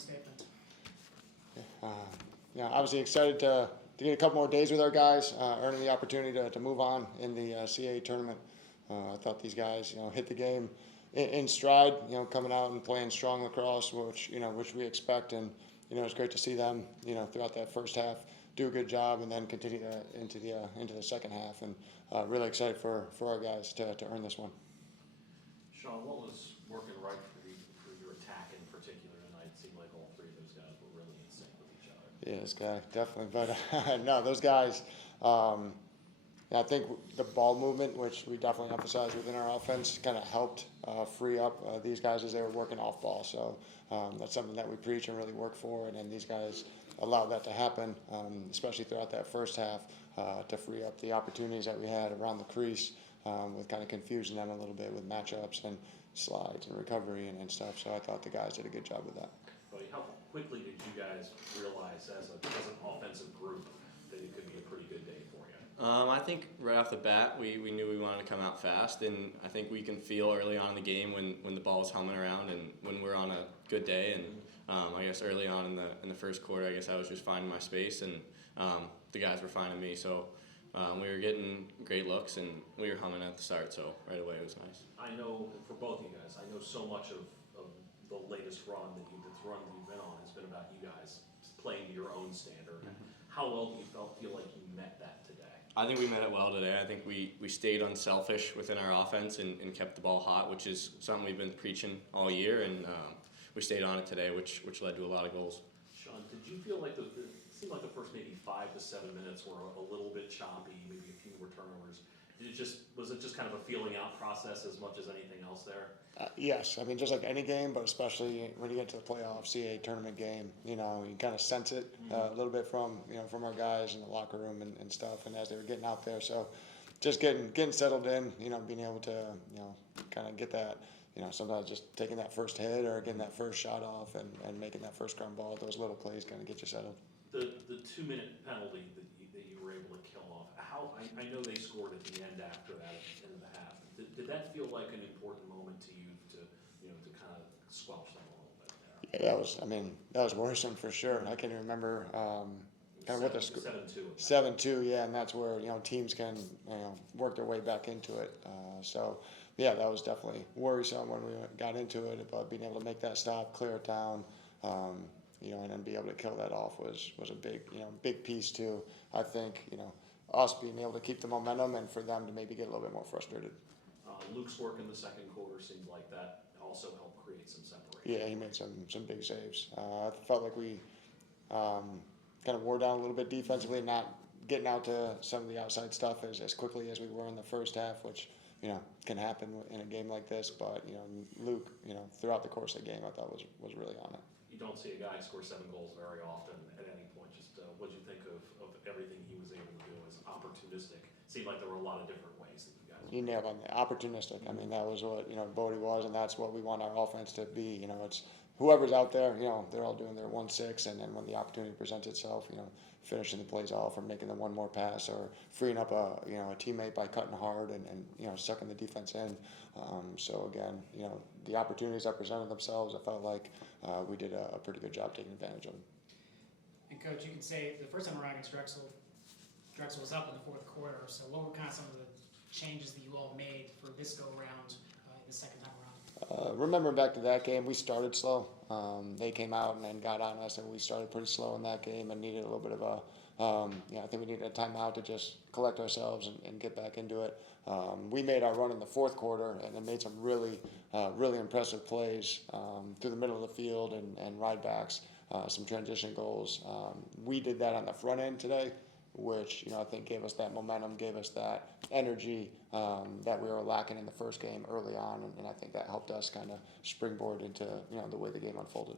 statement. Yeah, obviously excited to get a couple more days with our guys, earning the opportunity to move on in the CAA tournament. I thought these guys, hit the game in stride, coming out and playing strong lacrosse, which we expect, and it's great to see them, throughout that first half do a good job, and then continue into the second half, and really excited for our guys to earn this one. Sean, what was working right for your attack in particular tonight? It seemed like all three of those guys were really in sync with each other. Yeah, this guy definitely, but no, those guys. I think the ball movement, which we definitely emphasize within our offense, kind of helped free up these guys as they were working off ball. So that's something that we preach and really work for, and then these guys allowed that to happen, especially throughout that first half, to free up the opportunities that we had around the crease, with kind of confusing them a little bit with matchups and slides and recovery and stuff. So I thought the guys did a good job with that. Buddy, how quickly did you guys realize as an offensive group that it could be a pretty good day for you? I think right off the bat, we knew we wanted to come out fast, and I think we can feel early on in the game when the ball is humming around and when we're on a good day. And I guess early on in the first quarter, I guess I was just finding my space, and the guys were finding me. So we were getting great looks, and we were humming at the start. So right away, it was nice. I know for both of you guys, I know so much of the latest run that you've been on has been about you guys playing to your own standard. How well do you feel like you met that today? I think we met it well today. I think we stayed unselfish within our offense and kept the ball hot, which is something we've been preaching all year, and we stayed on it today, which led to a lot of goals. Sean, did you feel like it seemed like the first maybe 5 to 7 minutes were a little bit choppy, maybe a few more turnovers? Was it just kind of a feeling out process as much as anything else there? Yes, I mean, just like any game, but especially when you get to the playoff CAA tournament game, you kind of sense it a little bit from our guys in the locker room and stuff, and as they were getting out there. So just getting settled in, being able to, kind of get that, sometimes just taking that first hit or getting that first shot off and making that first ground ball, those little plays kind of get you settled. The 2-minute penalty that you were able to kill off, I know they scored at the end after that at the end of the half. Did that feel like an important moment to you to kind of squelch them a little bit there? Yeah, that was worrisome for sure. I can remember kind of what the score 7-2. 7-2, yeah, and that's where teams can work their way back into it. So yeah, that was definitely worrisome when we got into it, but being able to make that stop, clear it down, and then be able to kill that off was a big piece too. I think us being able to keep the momentum and for them to maybe get a little bit more frustrated. Luke's work in the second quarter seemed like that also helped create some separation. Yeah, he made some big saves. I felt like we kind of wore down a little bit defensively, not getting out to some of the outside stuff as quickly as we were in the first half, which can happen in a game like this. But Luke, throughout the course of the game, I thought was really on it. You don't see a guy score 7 goals very often at any point. Just what did you think of everything he was able to do as opportunistic? Seemed like there were a lot of different ways that you guys. You nailed on that. Opportunistic. I mean, that was what Bodie was, and that's what we want our offense to be. It's whoever's out there. They're all doing their 1-6, and then when the opportunity presents itself, finishing the plays off or making the one more pass or freeing up a teammate by cutting hard and sucking the defense in. So again, the opportunities that presented themselves, I felt like we did a pretty good job taking advantage of them. And Coach, you can say the first time around against Drexel was up in the fourth quarter. So what were kind of some of the changes that you all made for this go around the second time around? Remembering back to that game, we started slow. They came out and then got on us, and we started pretty slow in that game and needed a little bit of I think we needed a timeout to just collect ourselves and get back into it. We made our run in the fourth quarter and then made some really impressive plays through the middle of the field and ride backs, some transition goals. We did that on the front end today, which I think gave us that momentum, gave us that energy that we were lacking in the first game early on, and I think that helped us kind of springboard into the way the game unfolded.